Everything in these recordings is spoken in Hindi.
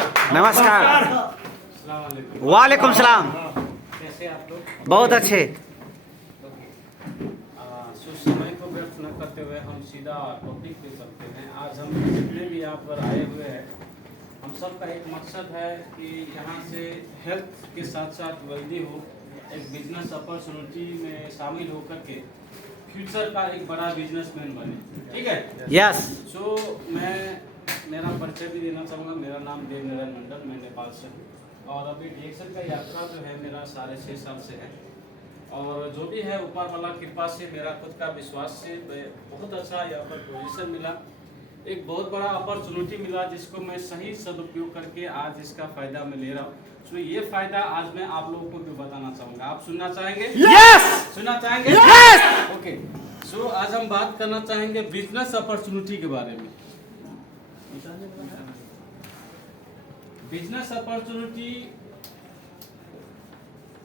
नमस्कार। वालेकुम सलाम। कैसे आप लोग? बहुत अच्छे। समय को व्यर्थ न करते हुए हम सीधा टॉपिक पे चलते हैं। आज हम जितने भी यहाँ पर आए हुए हैं, हम सब का एक मकसद है कि यहाँ से हेल्थ के साथ साथ वेल्दी हो, एक बिजनेस अपॉर्चुनिटी में शामिल होकर के फ्यूचर का एक बड़ा बिजनेसमैन बने। ठीक है? यस। सो मैं मेरा परिचय भी देना चाहूँगा। मेरा नाम देवनारायण मंडल, मैं नेपाल से हूँ और अभी डीएक्शन का यात्रा जो है मेरा 6.5 साल से है। और जो भी है ऊपर वाला कृपा से, मेरा खुद का विश्वास से बहुत अच्छा यहाँ पर पोजीशन मिला, एक बहुत बड़ा अपॉर्चुनिटी मिला जिसको मैं सही सदुपयोग करके आज इसका फायदा मैं ले रहा हूँ। सो ये फायदा आज मैं आप लोगों को भी बताना चाहूँगा। आप सुनना चाहेंगे? यस। सुनना चाहेंगे? यस। ओके। सो आज हम बात करना चाहेंगे बिजनेस अपॉर्चुनिटी के बारे में। बिजनेस अपॉर्चुनिटी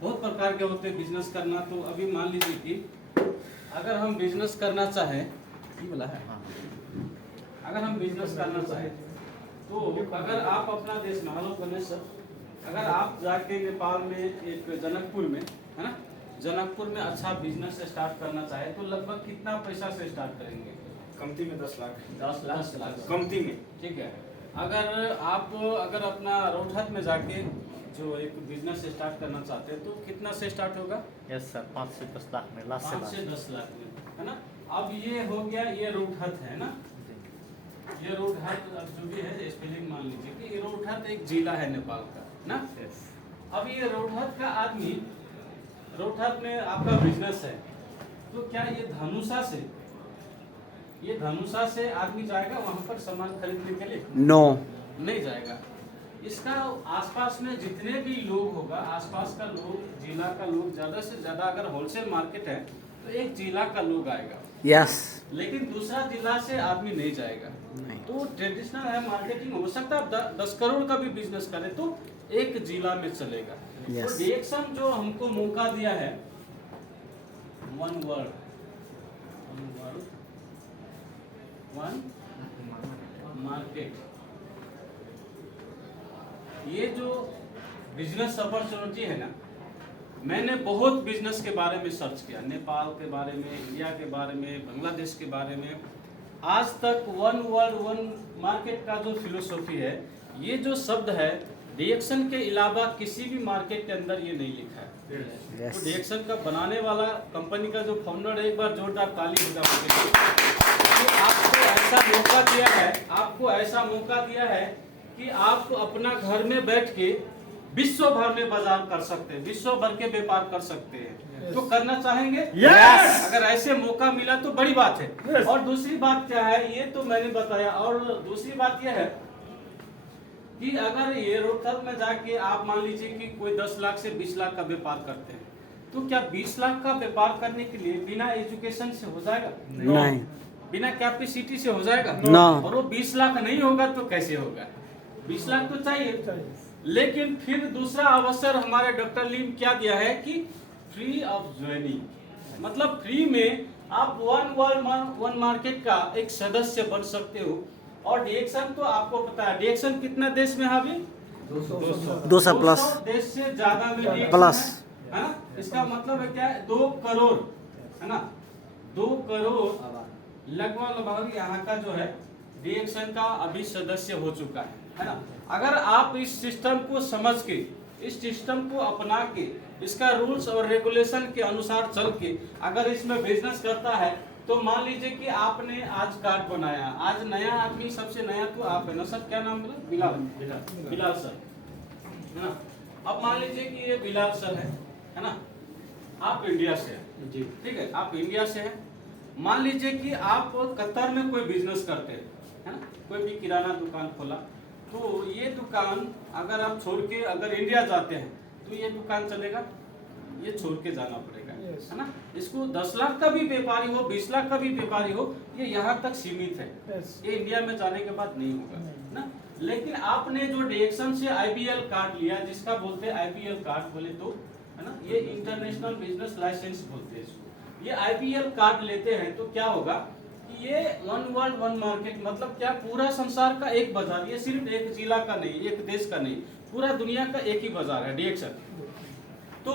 बहुत प्रकार के होते हैं बिजनेस करना। तो अभी मान लीजिए कि अगर हम बिजनेस करना चाहें, ये बोला है, अगर हम बिजनेस करना चाहें तो अगर आप अपना देश में, हेलो गणेश सर, अगर आप जाके नेपाल में एक जनकपुर में, है ना, जनकपुर में अच्छा बिजनेस स्टार्ट करना चाहे तो लगभग कितना पैसा से स्टार्ट करेंगे? कमती में 10 लाख। 10 लाख कमती में। ठीक है। अगर अपना रोहतक में जाके जो एक बिजनेस स्टार्ट करना चाहते हैं तो कितना से स्टार्ट होगा? यस सर, 5 से 10 लाख में, लास्ट 5 से 10 लाख में, है ना। अब ये हो गया, ये रोहतक है ना, ये रोहतक जो भी है स्पेलिंग मान लीजिए कि ये रोहतक एक जिला है नेपाल का ना। अब ये रोहतक का आदमी, रोहतक में आपका बिजनेस है तो क्या ये धनुषा से आदमी जाएगा वहां पर सामान खरीदने के लिए? नो, नहीं जाएगा। इसका आसपास में जितने भी लोग होगा, आसपास का लोग, जिला का लोग, ज्यादा से ज्यादा अगर होलसेल मार्केट है तो एक जिला का लोग आएगा। यस। लेकिन दूसरा जिला से आदमी नहीं जाएगा। तो ट्रेडिशनल है, मार्केटिंग हो सकता है 10 करोड़ का भी बिजनेस करे तो एक जिला में चलेगा। Yes. तो डीएक्शन जो हमको मौका दिया है, वन वर्ड, वन मार्केट, ये जो बिजनेस अपॉर्चुनिटी है ना, मैंने बहुत बिजनेस के बारे में सर्च किया, नेपाल के बारे में, इंडिया के बारे में, बांग्लादेश के बारे में। आज तक वन वर्ल्ड वन मार्केट का जो फिलोसॉफी है, ये जो शब्द है, डीएक्शन के अलावा किसी भी मार्केट के अंदर ये नहीं लिखा है। Yes. तो डीएक्शन का बनाने वाला कंपनी का जो फाउंडर है, एक बार जोरदार ताली हो जाए। तो आपको ऐसा मौका दिया है, आपको ऐसा मौका दिया है कि आप अपना घर में बैठ के विश्व भर में बाजार कर सकते हैं, विश्व भर के व्यापार कर सकते हैं। तो करना चाहेंगे? Yes! अगर ऐसे मौका मिला तो बड़ी बात है। और दूसरी बात क्या है, ये तो मैंने बताया। और दूसरी बात यह है कि अगर ये रोहतक में जाके आप मान लीजिए कि कोई 10 लाख से 20 लाख का व्यापार करते हैं, तो क्या 20 लाख का व्यापार करने के लिए बिना एजुकेशन से हो जाएगा? नहीं। बिना कैपेसिटी से हो जाएगा? No. और वो 20 लाख नहीं होगा तो कैसे होगा? 20 लाख तो चाहिए। लेकिन फिर दूसरा अवसर हमारे डॉक्टर लीम क्या दिया है कि फ्री ऑफ ज्वाइनिंग, मतलब फ्री में आप वन वर्ल्ड वन मार्केट का एक सदस्य बन सकते हो। और डीएक्शन तो आपको पता है, डीएक्शन कितना देश में है अभी? 200 प्लस देश से ज्यादा में DXN प्लस, है ना। इसका मतलब है क्या है? 2 करोड़, है ना, 2 करोड़ लगभग यहाँ का जो है डीएक्शन का अभी सदस्य हो चुका है ना। अगर आप इस सिस्टम को समझ के, इस सिस्टम को अपना के, इसका रूल्स और रेगुलेशन के अनुसार चल के अगर इसमें बिजनेस करता है तो मान लीजिए कि आपने आज कार्ड बनाया, आज नया आदमी, सबसे नया तो आप है ना सर, क्या नाम बोला? बिलाल सर, है ना। अब मान लीजिए कि ये बिलाल सर है ना, आप इंडिया से हैं जी, ठीक है, आप इंडिया से हैं। मान लीजिए कि आप कतर में कोई बिजनेस करते हैं, है ना, कोई भी किराना दुकान खोला, तो ये दुकान अगर आप छोड़ के अगर इंडिया जाते हैं तो ये दुकान चलेगा? ये छोड़ के जाना पड़ेगा, है ना। इसको 10 लाख का भी व्यापारी हो, 20 लाख का भी व्यापारी हो, ये यहाँ तक सीमित है। ये इंडिया में जाने के बाद नहीं होगा ना। लेकिन आपने जो डीएक्शन से आईबीएल कार्ड लिया, जिसका बोलते हैं आईबीएल कार्ड बोले तो, है ना, ये इंटरनेशनल बिजनेस लाइसेंस बोलते हैं इसको। ये आईबीएल कार्ड लेते हैं तो क्या होगा कि ये वन वर्ल्ड वन मार्केट मतलब क्या, पूरा संसार का एक बाजार, ये सिर्फ एक जिला का नहीं, एक देश का नहीं, पूरा दुनिया का एक ही बाजार है DXN। तो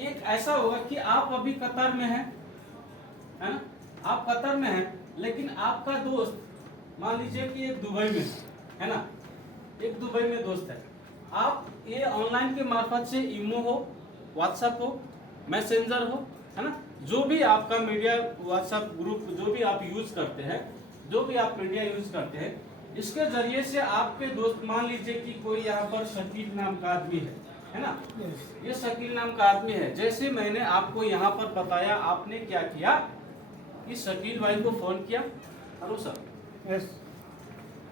एक ऐसा होगा कि आप अभी कतर में हैं, है ना, आप कतर में हैं, लेकिन आपका दोस्त मान लीजिए कि एक दुबई में है ना, एक दुबई में दोस्त है, आप ये ऑनलाइन के मार्फत से इमो हो, व्हाट्सएप हो, मैसेंजर हो, है ना, जो भी आपका मीडिया, व्हाट्सएप ग्रुप जो भी आप यूज करते हैं, जो भी आप मीडिया यूज करते हैं, इसके जरिए से आपके दोस्त, मान लीजिए कि कोई यहाँ पर शकील नाम का आदमी है ना, ये शकील नाम का आदमी है, जैसे मैंने आपको यहाँ पर बताया, आपने क्या किया कि शकील भाई को फोन किया, हेलो सर,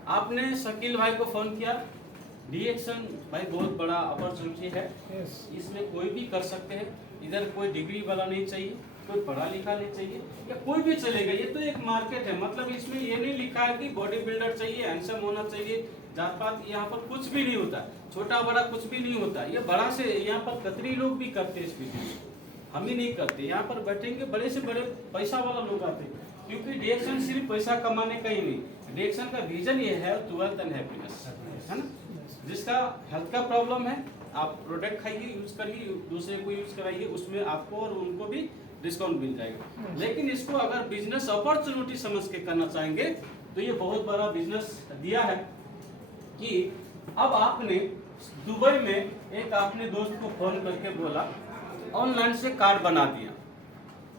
आपने शकील भाई को फोन किया, DXN भाई बहुत बड़ा अपॉर्चुनिटी है, इसमें कोई भी कर सकते हैं, इधर कोई डिग्री वाला नहीं चाहिए, कोई पढ़ा लिखा नहीं चाहिए, या कोई भी चलेगा, ये तो एक मार्केट है, मतलब इसमें ये नहीं लिखा है कि बॉडी बिल्डर चाहिए, हैंडसम होना चाहिए, जात पात यहाँ पर कुछ भी नहीं होता, छोटा बड़ा कुछ भी नहीं होता, ये बड़ा से यहाँ पर कतरी लोग भी करते हैं इस बिजनेस, हम ही नहीं करते, यहाँ पर बैठेंगे बड़े से बड़े पैसा वाला लोग आते हैं, क्योंकि DXN सिर्फ पैसा कमाने का ही नहीं, DXN का विजन ये है हेल्थ एंड हैप्पीनेस, है ना, जिसका हेल्थ का प्रॉब्लम है, आप प्रोडक्ट खाइए, यूज करिए, दूसरे को यूज कराइए, उसमें आपको और उनको भी डिस्काउंट मिल जाएगा। लेकिन इसको अगर बिजनेस अपॉर्चुनिटी समझ के करना चाहेंगे तो ये बहुत बड़ा बिजनेस दिया है कि अब आपने दुबई में एक आपने दोस्त को फोन करके बोला, ऑनलाइन से कार्ड बना दिया,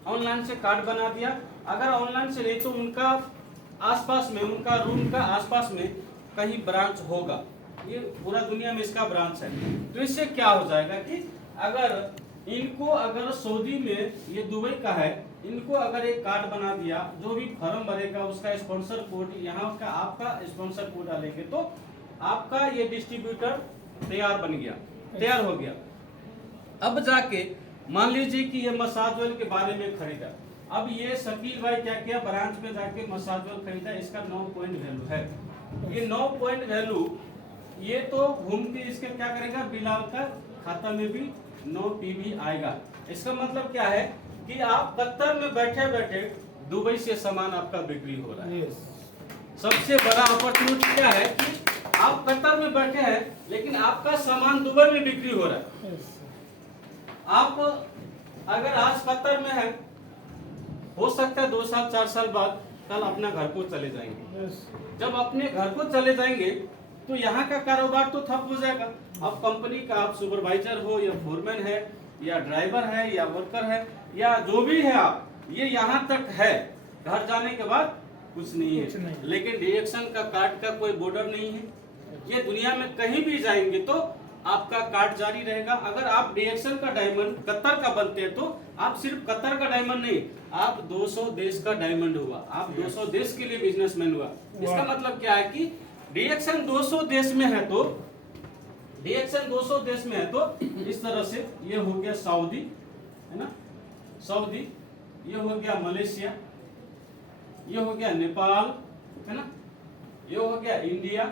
ऑनलाइन से कार्ड बना दिया, अगर ऑनलाइन से नहीं तो उनका आसपास में, उनका रूम का आसपास में कहीं ब्रांच होगा, ये पूरा दुनिया में इसका ब्रांच है, तो इससे क्या हो जाएगा कि अगर इनको, अगर सऊदी में, ये दुबई का है, इनको अगर एक कार्ड बना दिया, जो भी फॉर्म भरेगा उसका स्पॉन्सर कोड, यहाँ का आपका स्पॉन्सर कोड डालेंगे तो आपका ये डिस्ट्रीब्यूटर तैयार बन गया, तैयार हो गया। अब जाके मान लीजिए कि ये मसाज ऑयल के बारे में खरीदा, अब ये शकील भाई क्या किया, ब्रांच में जाके मसाज ऑयल खरीदा, इसका 9 पॉइंट वैल्यू है, ये 9 पॉइंट वैल्यू, ये तो घूम के इसके क्या करेगा, बिलाल का खाता में भी 9 PB आएगा। इसका मतलब क्या है कि आप कतर में बैठे बैठे दुबई से सामान आपका बिक्री हो रहा है। सबसे बड़ा अपॉर्चुनिटी क्या है कि आप कतर में बैठे हैं लेकिन आपका सामान दुबई में बिक्री हो रहा है। आप अगर आज कतर में हैं, हो सकता है 2 साल 4 साल बाद कल अपना घर को चले जाएंगे। जब अपने घर को चले जाएंगे तो यहाँ का कारोबार तो ठप हो जाएगा। अब कंपनी का आप सुपरवाइजर हो या फोरमैन है या ड्राइवर है या वर्कर है या जो भी है आप, ये यहाँ तक है, घर जाने के बाद कुछ नहीं है। लेकिन DXN का कार्ड का कोई बॉर्डर नहीं है, ये दुनिया में कहीं भी जाएंगे तो आपका कार्ड जारी रहेगा। अगर आप DXN का डायमंड कतर का बनते हैं तो आप सिर्फ कतर का डायमंड नहीं, आप 200 देश का डायमंड हुआ, आप 200 देश के लिए बिजनेसमैन हुआ। इसका मतलब क्या है कि DXN 200 देश में है तो, DXN 200 देश में है तो इस तरह से ये हो गया सऊदी, है ना, सऊदी, ये हो गया मलेशिया, ये हो गया नेपाल, है ना, ये हो गया इंडिया।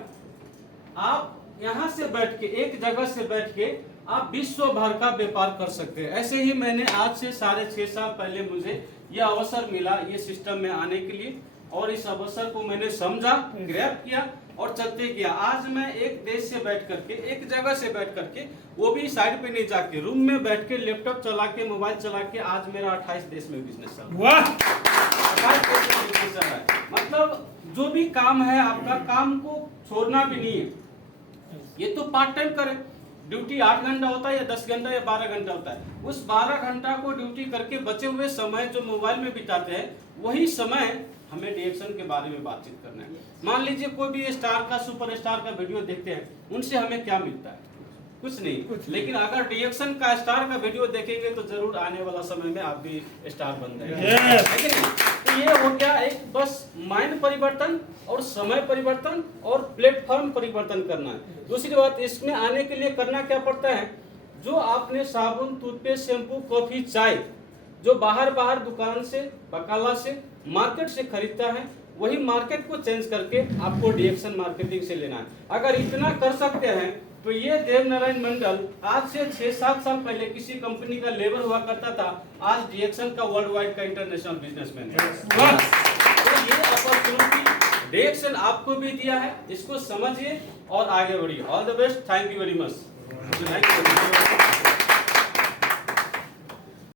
आप यहाँ से बैठ के, एक जगह से बैठ के आप विश्व भर का व्यापार कर सकते हैं। ऐसे ही मैंने आज से 6.5 साल पहले मुझे यह अवसर मिला ये सिस्टम में आने के लिए, और इस अवसर को मैंने समझा, ग्रैब किया और चलते किया। आज मैं एक देश से बैठ करके, एक जगह से बैठ करके, वो भी साइड पे नहीं जाके, रूम में बैठ के लैपटॉप चला के, मोबाइल चला के, आज मेरा 28 देश में बिजनेस चल रहा है। 28 देश में बिजनेस चल रहा है। मतलब जो भी काम है आपका, काम को छोड़ना भी नहीं है। ये तो पार्ट टाइम करें, ड्यूटी 8 घंटा होता है या 10 घंटा या 12 घंटा होता है, उस 12 घंटा को ड्यूटी करके बचे हुए समय जो मोबाइल में बिताते हैं, वही समय हमें DXN के बारे में बातचीत करना है। मान लीजिए कोई भी स्टार का, सुपरस्टार का वीडियो देखते हैं, उनसे हमें क्या मिलता है? कुछ नहीं। लेकिन अगर DXN का स्टार का वीडियो देखेंगे तो जरूर आने वाला समय में आप भी स्टार बन जाएंगे। तो ये हो गया एक बस माइंड परिवर्तन और समय परिवर्तन और प्लेटफॉर्म परिवर्तन करना है। दूसरी बात, इसमें आने के लिए करना क्या पड़ता है, जो आपने साबुन, टूथपेस्ट, शैम्पू, कॉफी, चाय जो बाहर दुकान से, बकाला से, मार्केट से खरीदता है, वही मार्केट को चेंज करके आपको DXN मार्केटिंग से लेना है। अगर इतना कर सकते हैं तो ये देवनारायण मंडल आज से 6-7 साल पहले किसी कंपनी का लेबर हुआ करता था, आज DXN का वर्ल्ड वाइड का इंटरनेशनल बिजनेसमैन है। ये अपॉर्चुनिटी डायरेक्शन आपको भी दिया है, इसको समझिए और आगे बढ़िए। All the best, thank you very much.